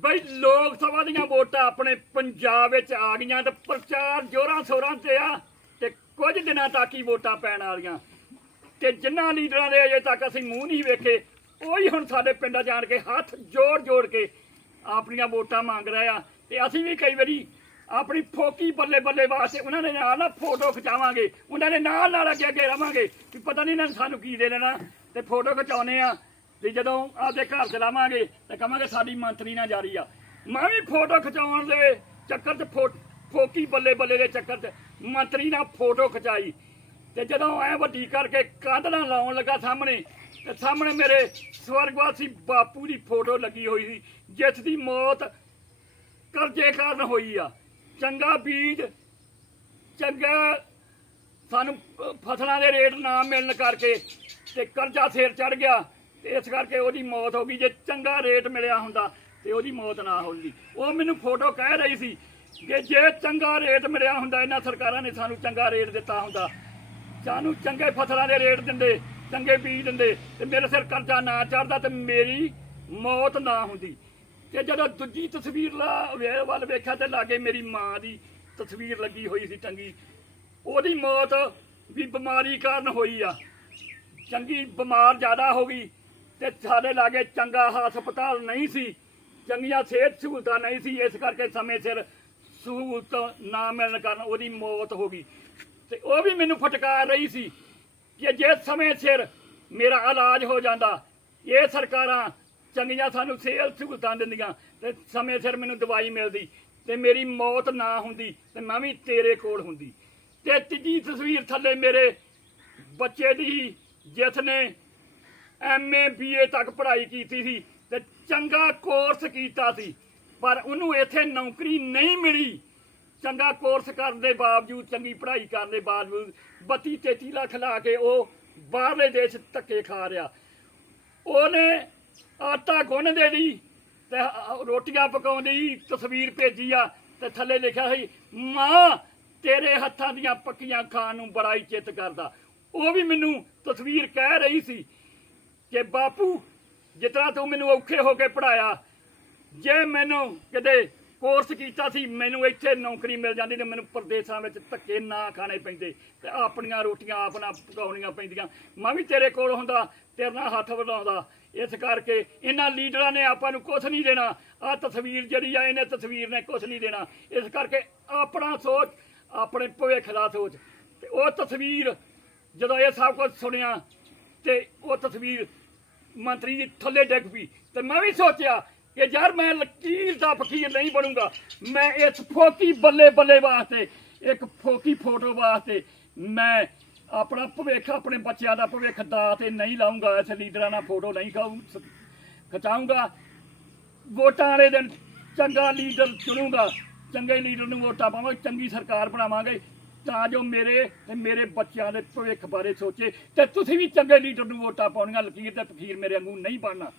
ਬਈ ਲੋਕ ਸਭਾ ਦੀਆਂ ਵੋਟਾਂ ਆਪਣੇ ਪੰਜਾਬ ਵਿੱਚ ਆ ਗਈਆਂ ਤੇ ਪ੍ਰਚਾਰ ਜੋਰਾਂ ਸ਼ੋਰਾਂ ਤੇ ਆ ਤੇ ਕੁਝ ਦਿਨਾਂ ਤੱਕ ਹੀ ਵੋਟਾਂ ਪੈਣ ਵਾਲੀਆਂ। ਤੇ ਜਿਨ੍ਹਾਂ ਲੀਡਰਾਂ ਦੇ ਅਜੇ ਤੱਕ ਅਸੀਂ ਮੂੰਹ ਨਹੀਂ ਵੇਖੇ, ਉਹੀ ਹੁਣ ਸਾਡੇ ਪਿੰਡਾਂ ਜਾਣ ਕੇ ਹੱਥ ਜੋੜ ਜੋੜ ਕੇ ਆਪਣੀਆਂ ਵੋਟਾਂ ਮੰਗ ਰਹੇ ਆ। ਤੇ ਅਸੀਂ ਵੀ ਕਈ ਵਾਰੀ ਆਪਣੀ ਫੋਕੀ ਬੱਲੇ ਬੱਲੇ ਵਾਸਤੇ ਉਹਨਾਂ ਦੇ ਨਾਲ ਨਾ ਫੋਟੋ ਖਿਚਾਵਾਂਗੇ, ਉਹਨਾਂ ਦੇ ਨਾਲ ਨਾਲ ਅੱਗੇ ਅੱਗੇ ਰਵਾਂਗੇ ਕਿ ਪਤਾ ਨਹੀਂ ਇਹਨਾਂ ਨੇ ਸਾਨੂੰ ਕੀ ਦੇ ਦੇਣਾ। ਤੇ ਫੋਟੋ ਖਿਚਾਉਨੇ ਆ ਤੇ ਜਦੋਂ ਆਪਦੇ ਘਰ ਚਲਾਵਾਂਗੇ ਤੇ ਕਹਾਂਗੇ ਸਾਡੀ ਮੰਤਰੀ ਨਾਲ ਜਾਰੀ ਆ। ਮੈਂ ਵੀ ਫੋਟੋ ਖਿਚਾਉਣ ਦੇ ਚੱਕਰ 'ਚ ਫੋ- ਫੋਕੀ ਬੱਲੇ ਬੱਲੇ ਦੇ ਚੱਕਰ 'ਚ ਮੰਤਰੀ ਨਾਲ ਫੋਟੋ ਖਿਚਾਈ। ਤੇ ਜਦੋਂ ਐ ਵੱਡੀ ਕਰਕੇ ਕੰਧ ਲਾਉਣ ਲੱਗਾ ਸਾਹਮਣੇ, ਤੇ ਸਾਹਮਣੇ ਮੇਰੇ ਸਵਰਗਵਾਸੀ ਬਾਪੂ ਦੀ ਫੋਟੋ ਲੱਗੀ ਹੋਈ ਸੀ, ਜਿਸ ਦੀ ਮੌਤ ਕਰਜ਼ੇ ਕਾਰਨ ਹੋਈ ਆ। ਚੰਗਾ ਬੀਜ, ਚੰਗਾ ਸਾਨੂੰ ਫਸਲਾਂ ਦੇ ਰੇਟ ਨਾ ਮਿਲਣ ਕਰਕੇ ਤੇ ਕਰਜ਼ਾ ਸਿਰ ਚੜ ਗਿਆ। ਤੇ ਇਸ ਕਰਕੇ ਉਹਦੀ ਮੌਤ ਹੋ ਗਈ, ਜੇ ਚੰਗਾ ਰੇਟ ਮਿਲਿਆ ਹੁੰਦਾ ਤੇ ਉਹਦੀ ਮੌਤ ਨਾ ਹੁੰਦੀ। ਉਹ ਮੈਨੂੰ ਫੋਟੋ ਕਹਿ ਰਹੀ ਸੀ ਕਿ ਜੇ ਚੰਗਾ ਰੇਟ ਮਿਲਿਆ ਹੁੰਦਾ, ਇਹਨਾਂ ਸਰਕਾਰਾਂ ਨੇ ਸਾਨੂੰ ਚੰਗਾ ਰੇਟ ਦਿੱਤਾ ਹੁੰਦਾ। ਸਾਨੂੰ ਚੰਗੇ ਫਸਲਾਂ ਦੇ ਰੇਟ ਦਿੰਦੇ, ਚੰਗੇ ਬੀਜ ਦਿੰਦੇ ਤੇ ਮੇਰੇ ਸਿਰ ਕਰਜ਼ਾ ਨਾ ਚੜਦਾ ਤੇ ਮੇਰੀ ਮੌਤ ਨਾ ਹੁੰਦੀ। ਤੇ ਜਦੋਂ ਦੂਜੀ ਤਸਵੀਰ ਲਾ ਵੇ- ਵੱਲ ਵੇਖਿਆ ਤੇ ਲਾਗੇ ਮੇਰੀ ਮਾਂ ਦੀ ਤਸਵੀਰ ਲੱਗੀ ਹੋਈ ਸੀ ਚੰਗੀ। ਉਹਦੀ ਮੌਤ ਵੀ ਬਿਮਾਰੀ ਕਾਰਨ ਹੋਈ ਆ। ਚੰਗੀ ਬਿਮਾਰ ਜ਼ਿਆਦਾ ਹੋ ਗਈ। ਤੇ ਸਾਡੇ ਲਾਗੇ ਚੰਗਾ ਹਸਪਤਾਲ ਨਹੀਂ ਸੀ। ਚੰਗੀਆਂ ਸਿਹਤ ਸਹੂਲਤਾਂ ਨਹੀਂ ਸੀ। ਇਸ ਕਰਕੇ ਸਮੇਂ ਸਿਰ ਸਹੂਲਤ ਨਾ ਮਿਲਣ ਕਾਰਨ ਉਹਦੀ ਮੌਤ ਹੋ ਗਈ। ਤੇ ਉਹ ਵੀ ਮੈਨੂੰ ਫਟਕਾਰ ਰਹੀ ਸੀ ਕਿ ਜੇ ਸਮੇਂ ਸਿਰ ਮੇਰਾ ਇਲਾਜ ਹੋ ਜਾਂਦਾ, ਇਹ ਸਰਕਾਰਾਂ ਚੰਗੀਆਂ ਸਾਨੂੰ ਸਿਹਤ ਸਹੂਲਤਾਂ ਦਿੰਦੀਆਂ, ਤੇ ਸਮੇਂ ਸਿਰ ਮੈਨੂੰ ਦਵਾਈ ਮਿਲਦੀ ਤੇ ਮੇਰੀ ਮੌਤ ਨਾ ਹੁੰਦੀ ਤੇ ਮੈਂ ਵੀ ਤੇਰੇ ਕੋਲ ਹੁੰਦੀ। ਤੇ ਤੀਜੀ ਤਸਵੀਰ ਥੱਲੇ ਮੇਰੇ ਬੱਚੇ ਦੀ ਜਿਸ ਨੇ ਐਮਏ ਬੀਏ ਤੱਕ ਪੜ੍ਹਾਈ ਕੀਤੀ ਸੀ ਤੇ ਚੰਗਾ ਕੋਰਸ ਕੀਤਾ ਸੀ। ਪਰ ਉਹਨੂੰ ਇੱਥੇ ਨੌਕਰੀ ਨਹੀਂ ਮਿਲੀ। ਚੰਗਾ ਕੋਰਸ ਕਰਨ ਦੇ ਬਾਵਜੂਦ, ਚੰਗੀ ਪੜ੍ਹਾਈ ਕਰਨ ਦੇ ਬਾਵਜੂਦ 32 33 ਲੱਖ ਲਾ ਕੇ ਉਹ ਬਾਹਰਲੇ ਦੇਸ਼ ਧੱਕੇ ਖਾ ਰਿਹਾ। ਉਹਨੇ ਆਟਾ ਗੁੰਨਦੇ ਦੀ ਤੇ ਅ- ਰੋਟੀਆਂ ਪਕਾਉਂਦੀ ਤਸਵੀਰ ਭੇਜੀ ਆ ਤੇ ਥੱਲੇ ਲਿਖਿਆ ਸੀ, ਮਾਂ, ਤੇਰੇ ਹੱਥਾਂ ਦੀਆਂ ਪੱਕੀਆਂ ਖਾਣ ਨੂੰ ਬੜਾ ਹੀ ਚਿੱਤ ਕਰਦਾ। ਉਹ ਵੀ ਮੈਨੂੰ ਤਸਵੀਰ ਕਹਿ ਰਹੀ ਸੀ ਕਿ ਬਾਪੂ, ਜਿਤਨਾ ਤੂੰ ਮੈਨੂੰ ਔਖੇ ਹੋ ਕੇ ਪੜਾਇਆ ਜੇ ਮੈਨੂੰ ਕਿਤੇ ਕੋਰਸ ਕੀਤਾ ਸੀ, ਮੈਨੂੰ ਇੱਥੇ ਨੌਕਰੀ ਮਿਲ ਜਾਂਦੀ ਤੇ ਮੈਨੂੰ ਪ੍ਰਦੇਸ਼ਾਂ ਵਿੱਚ ਧੱਕੇ ਨਾ ਖਾਣੇ ਪੈਂਦੇ ਤੇ ਆਪਣੀਆਂ ਰੋਟੀਆਂ ਆਪਣਾ ਪਕਾਉਣੀਆਂ ਪੈਂਦੀਆਂ। ਮੈਂ ਵੀ ਤੇਰੇ ਕੋਲ ਹੁੰਦਾ, ਤੇਰੇ ਨਾਲ ਹੱਥ ਵਧਾਉਂਦਾ ਇਸ ਕਰਕੇ ਇਹਨਾਂ ਲੀਡਰਾਂ ਨੇ ਆਪਾਂ ਨੂੰ ਕੁਝ ਨਹੀਂ ਦੇਣਾ। ਆ ਤਸਵੀਰ ਜਿਹੜੀ ਆ, ਇਹਨੇ ਤਸਵੀਰ ਨੇ ਕੁਝ ਨਹੀਂ ਦੇਣਾ। ਇਸ ਕਰਕੇ ਆਪਣਾ ਸੋਚ, ਆਪਣੇ ਭਵਿੱਖ ਦਾ ਸੋਚ। ਤੇ ਉਹ ਤਸਵੀਰ ਜਦੋਂ ਇਹ ਸਭ ਕੁਝ ਸੁਣਿਆ ਤੇ ਉਹ ਤਸਵੀਰ ਮੰਤਰੀ ਦੀ ਥੱਲੇ ਡਿੱਗ ਪਈ ਤੇ ਮੈਂ ਵੀ ਸੋਚਿਆ ਕਿ ਯਾਰ ਮੈਂ ਲਕੀਰ ਦਾ ਫਕੀਰ ਨਹੀਂ ਬਣੂੰਗਾ। ਮੈਂ ਇਸ ਫੋਕੀ ਬੱਲੇ ਬੱਲੇ ਵਾਸਤੇ, ਇੱਕ ਫੋਕੀ ਫੋਟੋ ਵਾਸਤੇ ਮੈਂ ਆਪਣਾ ਭਵਿੱਖ, ਆਪਣੇ ਬੱਚਿਆਂ ਦਾ ਭਵਿੱਖ ਦਾ ਤੇ ਨਹੀਂ ਲਾਉਂਗਾ ਇਸ ਲੀਡਰਾਂ ਨਾਲ ਫੋਟੋ ਨਹੀਂ ਖਾਊ ਖਿਚਾਉਂਗਾ ਵੋਟਾਂ ਵਾਲੇ ਦਿਨ ਚੰਗਾ ਲੀਡਰ ਚੁਣੂਗਾ, ਚੰਗੇ ਲੀਡਰ ਨੂੰ ਵੋਟਾਂ ਪਾਵਾਂਗੇ, ਚੰਗੀ ਸਰਕਾਰ ਬਣਾਵਾਂਗੇ। ਤਾਂ ਜੋ ਮੇਰੇ ਤੇ ਮੇਰੇ ਬੱਚਿਆਂ ਦੇ ਭਵਿੱਖ ਬਾਰੇ ਸੋਚੇ ਤੇ ਤੁਸੀਂ ਵੀ ਚੰਗੇ ਲੀਡਰ ਨੂੰ ਵੋਟਾਂ ਪਾਉਣੀਆਂ, ਲਕੀਰ ਤੇ ਫਕੀਰ ਮੇਰੇ ਵਾਂਗੂ ਨਹੀਂ ਬਣਨਾ।